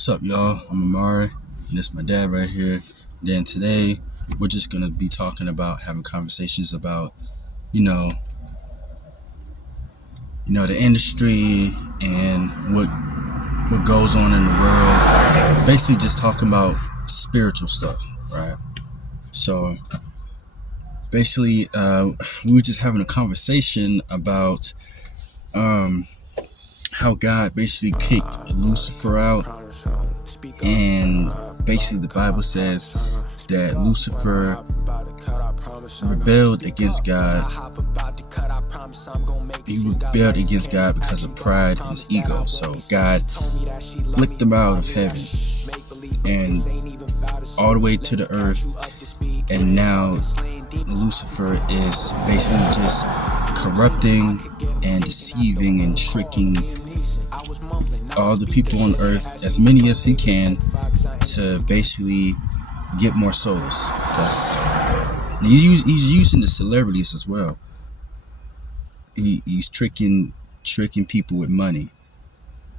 What's up, y'all? I'm Amari, and this is my dad right here. Then today, we're just gonna be talking about having conversations about, you know, the industry and what goes on in the world. Basically, just talking about spiritual stuff, right? So, basically, we were just having a conversation about how God basically kicked Lucifer out, and basically the Bible says that Lucifer rebelled against God. He rebelled against God because of pride and his ego. So God flicked him out of heaven and all the way to the earth, and now Lucifer is basically just corrupting and deceiving and tricking all the people on earth, as many as he can, to basically get more souls. He's using the celebrities as well. He's tricking people with money,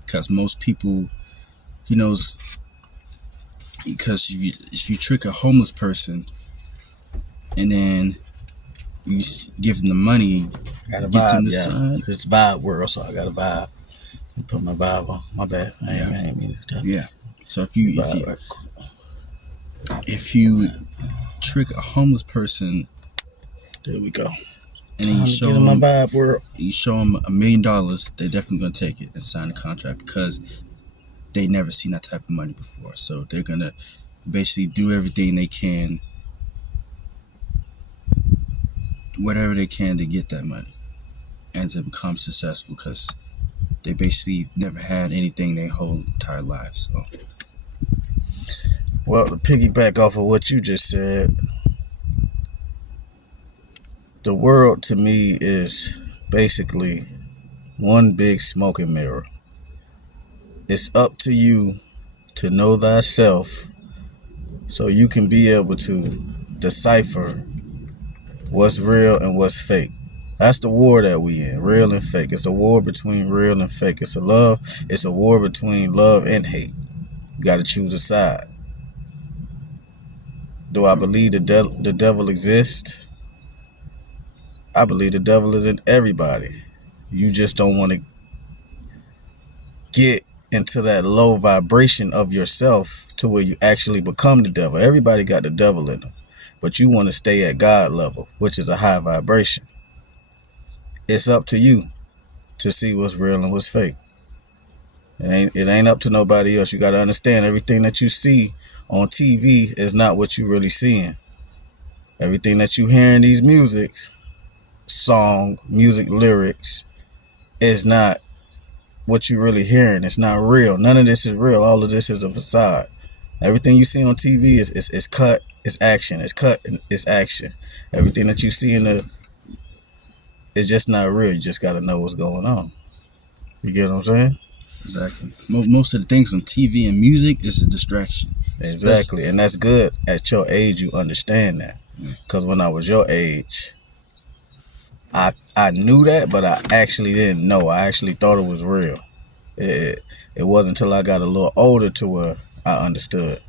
because most people, he knows, because if you trick a homeless person and then you give them the money, got a get vibe, them to yeah. sign. It's vibe world, so I got a vibe. Put my vibe on. My bad. I ain't mean to. Yeah. So if you trick a homeless person, there we go. and then you show them my vibe world. You show them $1 million, they're definitely gonna take it and sign a contract, because they never seen that type of money before. So they're gonna basically do everything they can, whatever they can, to get that money and to become successful, because they basically never had anything their whole entire lives. So. Well, to piggyback off of what you just said, the world to me is basically one big smoking mirror. It's up to you to know thyself, so you can be able to decipher what's real and what's fake. That's the war that we in, real and fake. It's a war between real and fake. It's a war between love and hate. You got to choose a side. Do I believe the devil exists? I believe the devil is in everybody. You just don't want to get into that low vibration of yourself to where you actually become the devil. Everybody got the devil in them, but you want to stay at God level, which is a high vibration. It's up to you to see what's real and what's fake. It ain't up to nobody else. You got to understand, everything that you see on TV is not what you really seeing. Everything that you hear in these music lyrics is not what you really hearing. It's not real. None of this is real. All of this is a facade. Everything you see on TV is cut, it's action. It's cut, it's action. Everything that you see it's just not real. You just got to know what's going on. You get what I'm saying? Exactly. Most of the things on TV and music is a distraction. Exactly. And that's good. At your age, you understand that. Because when I was your age, I knew that, but I actually didn't know. I actually thought it was real. It wasn't until I got a little older to where I understood.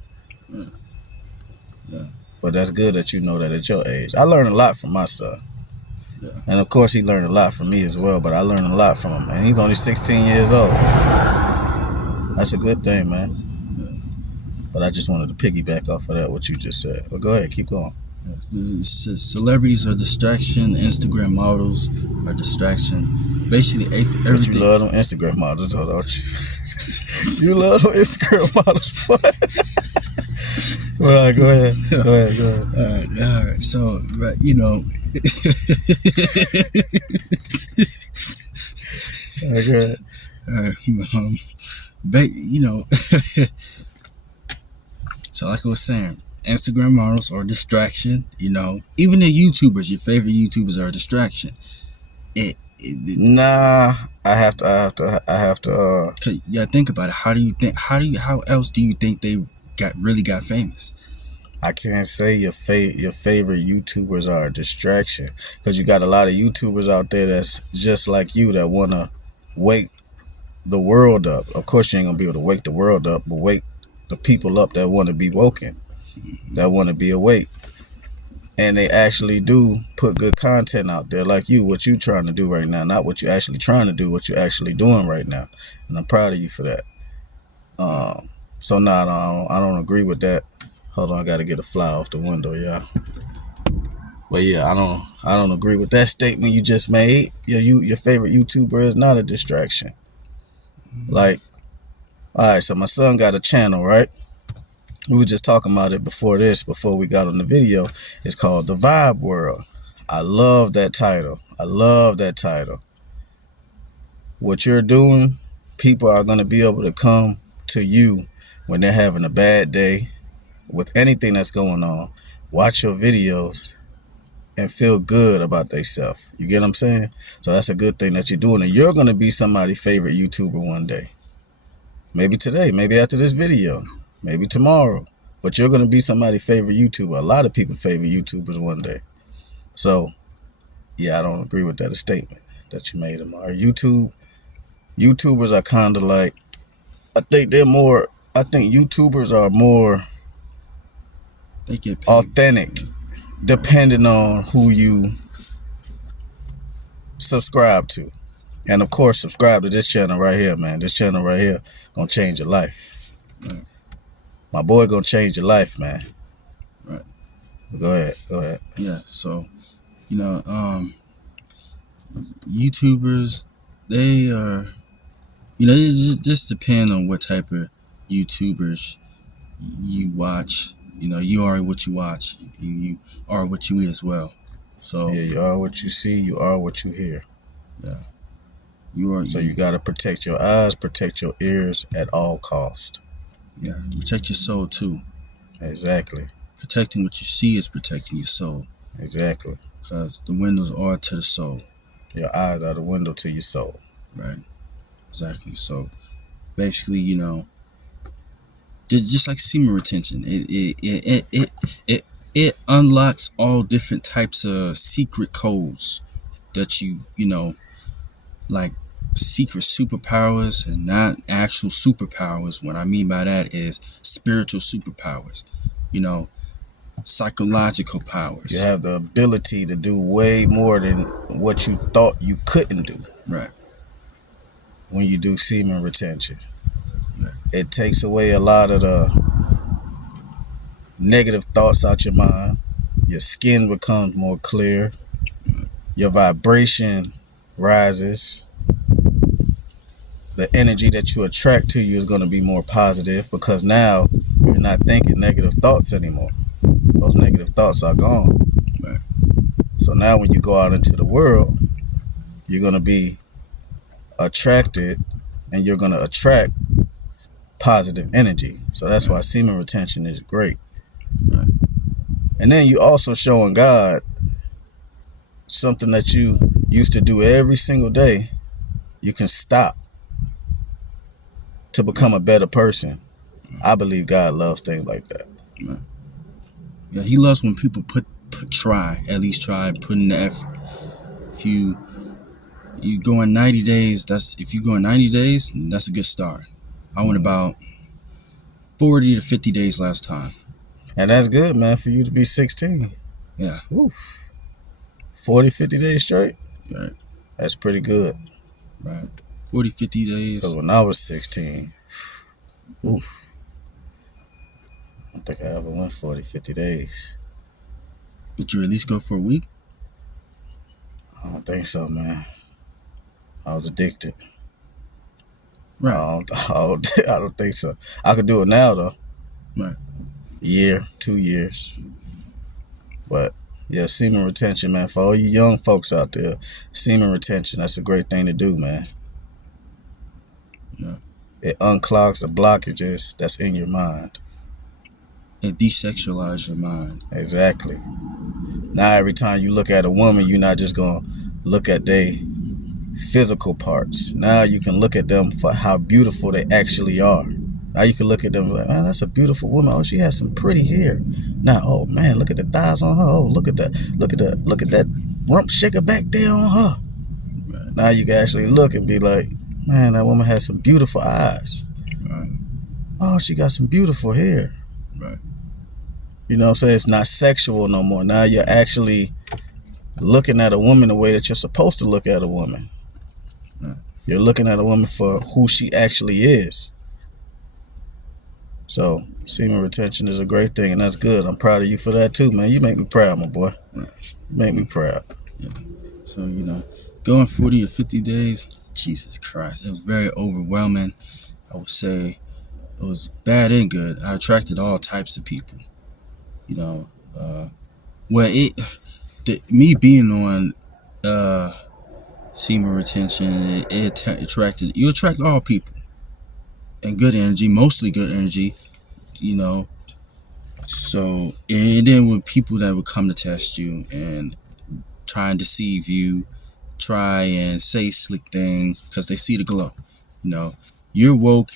Yeah. But that's good that you know that at your age. I learned a lot from my son. Yeah. And of course he learned a lot from me as well, but I learned a lot from him, man. He's only 16 years old. That's a good thing, man. Yeah. But I just wanted to piggyback off of that, what you just said. But go ahead, keep going. Celebrities are distraction. Instagram models are distraction. Basically, everything. But you love them Instagram models, though, don't you? You love them Instagram models, boy. All right, go ahead. All right. So, right, Okay. So like I was saying, Instagram models are a distraction. Even the YouTubers, your favorite YouTubers, are a distraction. Nah, I have to. You gotta think about it. How else do you think they really got famous? I can't say your favorite YouTubers are a distraction, because you got a lot of YouTubers out there that's just like you, that want to wait the world up. Of course, you ain't gonna be able to wake the world up, but wake the people up that want to be woken, that want to be awake. And they actually do put good content out there, like you, what you trying to do right now, not what you're actually trying to do, what you're actually doing right now. And I'm proud of you for that. So no, I don't agree with that. Hold on, I gotta get a fly off the window, yeah. But yeah, I don't agree with that statement you just made. Your favorite YouTuber is not a distraction. Like, all right, so my son got a channel, right? We were just talking about it before we got on the video. It's called The Vibe World. I love that title. What you're doing, people are going to be able to come to you when they're having a bad day with anything that's going on. Watch your videos and feel good about themselves. You get what I'm saying? So that's a good thing that you're doing. And you're going to be somebody's favorite YouTuber one day. Maybe today, maybe after this video, maybe tomorrow. But you're going to be somebody's favorite YouTuber. A lot of people's favorite YouTubers one day. So, yeah, I don't agree with that statement that you made, Amar. YouTubers are kind of like, I think YouTubers are more They get paid. authentic, depending on who you subscribe to. And of course, subscribe to this channel right here, man. This channel right here gonna change your life. Right. My boy gonna change your life, man. Right. Go ahead. Yeah, so, YouTubers, they are, it just depends on what type of YouTubers you watch. You are what you watch. You are what you eat as well. So yeah, you are what you see. You are what you hear. Yeah, you are. So you gotta protect your eyes, protect your ears at all cost. Yeah, protect your soul too. Exactly. Protecting what you see is protecting your soul. Exactly. Because the windows are to the soul. Your eyes are the window to your soul. Right. Exactly. So basically, just like semen retention, it unlocks all different types of secret codes that like secret superpowers and not actual superpowers. What I mean by that is spiritual superpowers, psychological powers. You have the ability to do way more than what you thought you couldn't do. Right. When you do semen retention. Right. It takes away a lot of the negative thoughts out your mind. Your skin becomes more clear. Your vibration rises. The energy that you attract to you is going to be more positive because now you're not thinking negative thoughts anymore. Those negative thoughts are gone. Right. So now when you go out into the world, you're going to be attracted and you're going to attract positive energy. So that's why semen retention is great. Right. And then you also showing God something that you used to do every single day. You can stop to become a better person. I believe God loves things like that. Right. Yeah, he loves when people at least try putting the effort. If you go in 90 days, that's a good start. I went about 40 to 50 days last time. And that's good, man, for you to be 16. Yeah. Oof. 40, 50 days straight? Right. That's pretty good. Right. 40, 50 days. Because when I was 16, oof. I don't think I ever went 40, 50 days. Did you at least go for a week? I don't think so, man. I was addicted. Right. I don't think so. I could do it now, though. Right. Year, 2 years. But, yeah, semen retention, man. For all you young folks out there, semen retention, that's a great thing to do, man. Yeah. It unclogs the blockages that's in your mind. It desexualizes your mind. Exactly. Now every time you look at a woman, you're not just going to look at their physical parts. Now you can look at them for how beautiful they actually are. Now you can look at them like, man, that's a beautiful woman. Oh, she has some pretty hair. Now, oh man, look at the thighs on her. Oh, look at that rump shaker back there on her. Right. Now you can actually look and be like, Man, that woman has some beautiful eyes. Right. Oh, she got some beautiful hair. Right. You know what I'm saying? It's not sexual no more. Now you're actually looking at a woman the way that you're supposed to look at a woman. Right. You're looking at a woman for who she actually is. So, semen retention is a great thing, and that's good. I'm proud of you for that too, man. You make me proud, my boy. Right. You make me proud. Yeah. So, going 40 or 50 days, Jesus Christ, it was very overwhelming. I would say it was bad and good. I attracted all types of people. Me being on semen retention, it attracted, you attract all people and good energy, mostly good energy, So, and then with people that would come to test you and try and deceive you, try and say slick things because they see the glow. You're woke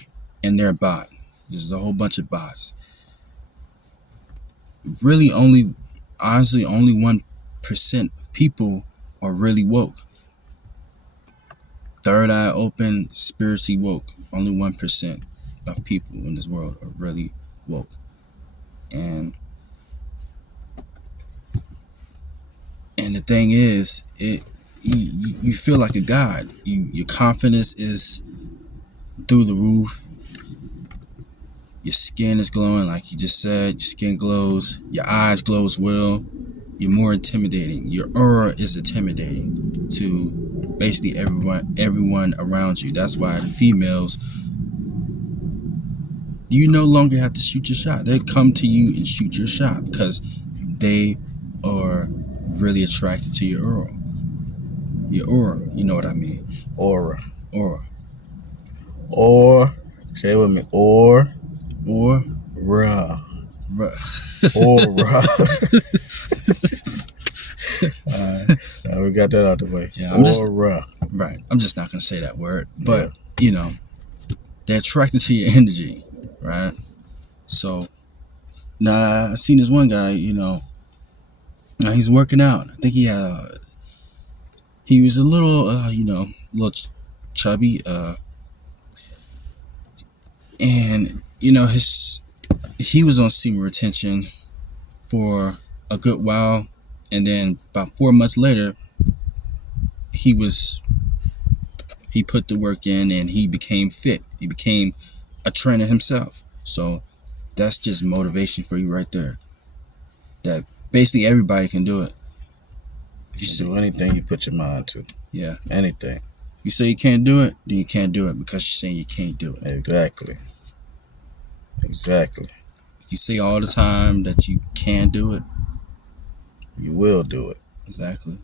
and they're bot. There's a whole bunch of bots. Really, honestly, only 1% of people are really woke. Third eye open, spiritually woke. Only 1% of people in this world are really woke. And the thing is, you feel like a god. Your confidence is through the roof. Your skin is glowing, like you just said. Your skin glows. Your eyes glow as well. You're more intimidating. Your aura is intimidating to basically everyone around you. That's why the females, you no longer have to shoot your shot. They come to you and shoot your shot because they are really attracted to your aura. Your aura, you know what I mean? Aura. Say it with me. Aura. Aura. Now we got that out the way. Yeah, Aura. Right. I'm just not gonna say that word, but they're attracted to your energy, right? So now I seen this one guy. Now he's working out. I think he was a little, little chubby, and he was on semen retention for a good while, and then about 4 months later, he put the work in and he became fit. He became a trainer himself. So that's just motivation for you right there. That basically everybody can do it. If you do anything you put your mind to. Yeah. Anything. If you say you can't do it, then you can't do it because you're saying you can't do it. Exactly. If you say all the time that you can do it, you will do it. Exactly.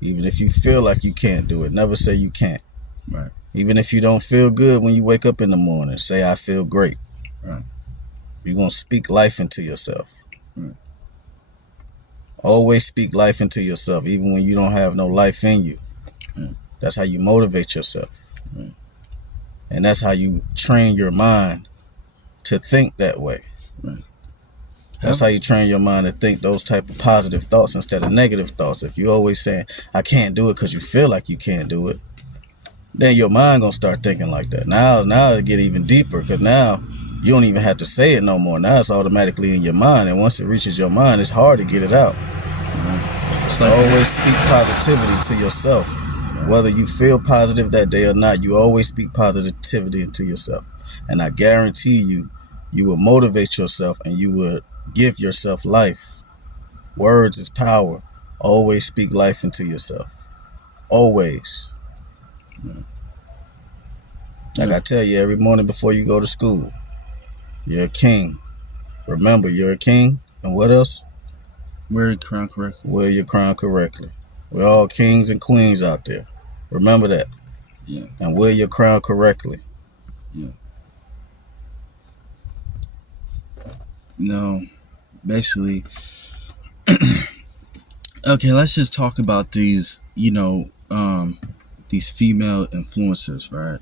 Even if you feel like you can't do it, never say you can't. Right. Even if you don't feel good when you wake up in the morning, say I feel great. Right. You're going to speak life into yourself. Right. Always speak life into yourself, even when you don't have no life in you. Right. That's how you motivate yourself. Right. And that's how you train your mind to think that way. Right. That's how you train your mind to think those type of positive thoughts instead of negative thoughts. If you're always saying, I can't do it because you feel like you can't do it, then your mind going to start thinking like that. Now it get even deeper because now you don't even have to say it no more. Now it's automatically in your mind. And once it reaches your mind, it's hard to get it out. Always speak positivity to yourself. Whether you feel positive that day or not, you always speak positivity into yourself. And I guarantee you will motivate yourself and you will give yourself life. Words is power. Always speak life into yourself. Always. Like I tell you every morning before you go to school, you're a king. Remember, you're a king. And what else? Wear your crown correctly. Wear your crown correctly. We're all kings and queens out there. Remember that. Yeah. And wear your crown correctly. Yeah. No, basically. Okay, let's just talk about these, these female influencers, right?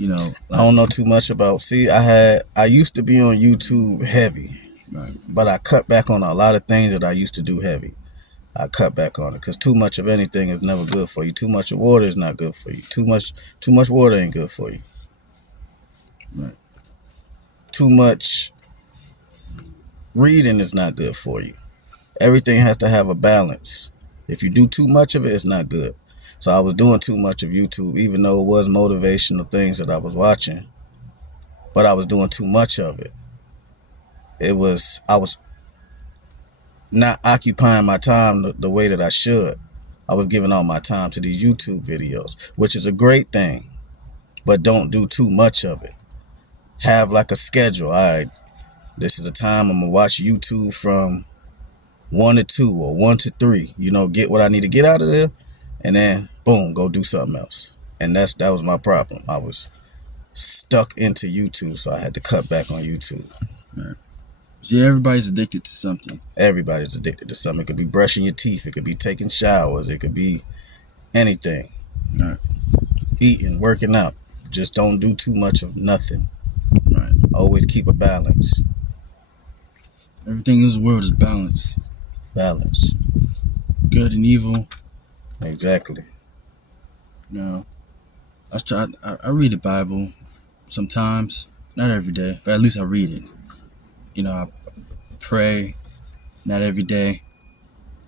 I don't know too much about. See, I used to be on YouTube heavy, right, but I cut back on a lot of things that I used to do heavy. I cut back on it because too much of anything is never good for you. Too much of water is not good for you. Too much water ain't good for you. Right. Too much reading is not good for you. Everything has to have a balance. If you do too much of it, it's not good. So I was doing too much of YouTube, even though it was motivational things that I was watching, but I was doing too much of it. I was not occupying my time the way that I should. I was giving all my time to these YouTube videos, which is a great thing, but don't do too much of it. Have like a schedule. All right, this is the time I'm gonna watch YouTube from 1 to 2 or 1 to 3. Get what I need to get out of there, and then boom, go do something else. And that was my problem. I was stuck into YouTube, so I had to cut back on YouTube. Right. See, everybody's addicted to something. Everybody's addicted to something. It could be brushing your teeth. It could be taking showers. It could be anything. Right. Eating, working out. Just don't do too much of nothing. Right. Always keep a balance. Everything in this world is balance. Balance. Good and evil. Exactly. I read the Bible sometimes, not every day, but at least I read it. I pray, not every day,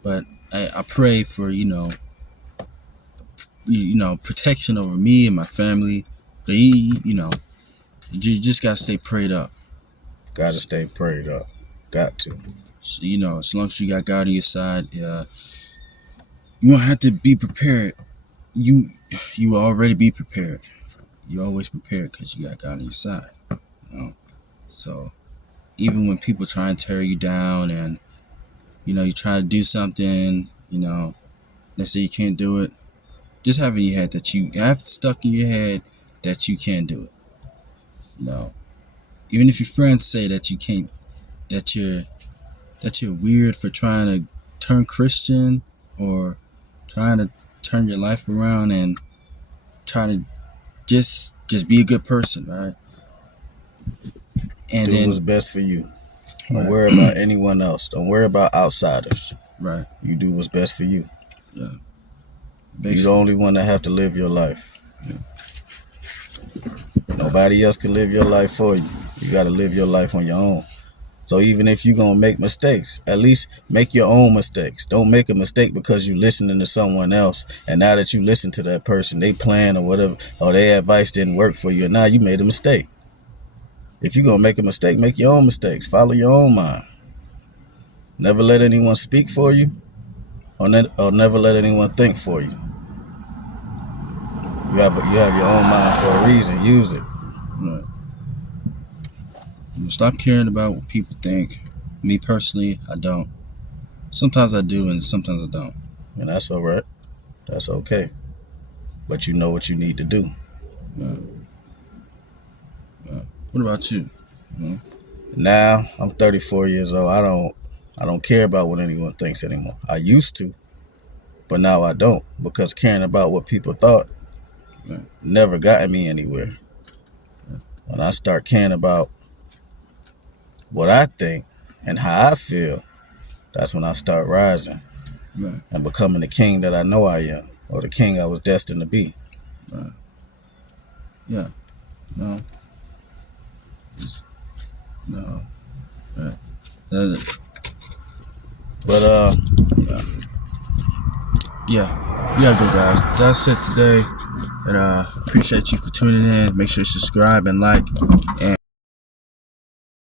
but I pray for protection over me and my family. You just gotta stay prayed up. Gotta stay prayed up. Got to. So, as long as you got God on your side, you don't have to be prepared. You already be prepared. You always prepared because you got God on your side. So even when people try and tear you down, and you try to do something, they say you can't do it. Just have in your head that you have stuck in your head that you can do it. Even if your friends say that you can't, that you're weird for trying to turn Christian or trying to turn your life around and try to just be a good person, right? And do what's best for you. Don't right. worry about anyone else. Don't worry about outsiders. Right. You do what's best for you. Yeah. You're the only one that have to live your life. Yeah. Nobody else can live your life for you. You got to live your life on your own. So even if you're going to make mistakes, at least make your own mistakes. Don't make a mistake because you're listening to someone else, and now that you listen to that person, they plan or whatever, or their advice didn't work for you, and now you made a mistake. If you're going to make a mistake, make your own mistakes. Follow your own mind. Never let anyone speak for you, or never let anyone think for you. You have your own mind for a reason. Use it. Right. Stop caring about what people think. Me personally, I don't. Sometimes I do, and sometimes I don't. And that's all right. That's okay. But you know what you need to do. Yeah. What about you? Now I'm 34 years old. I don't care about what anyone thinks anymore. I used to, but now I don't, because caring about what people thought never got me anywhere. When I start caring about what I think and how I feel, that's when I start rising and becoming the king that I know I am, or the king I was destined to be. Right. Yeah. No. Right. But yeah. We gotta go, guys. That's it today. And appreciate you for tuning in. Make sure you subscribe and like. And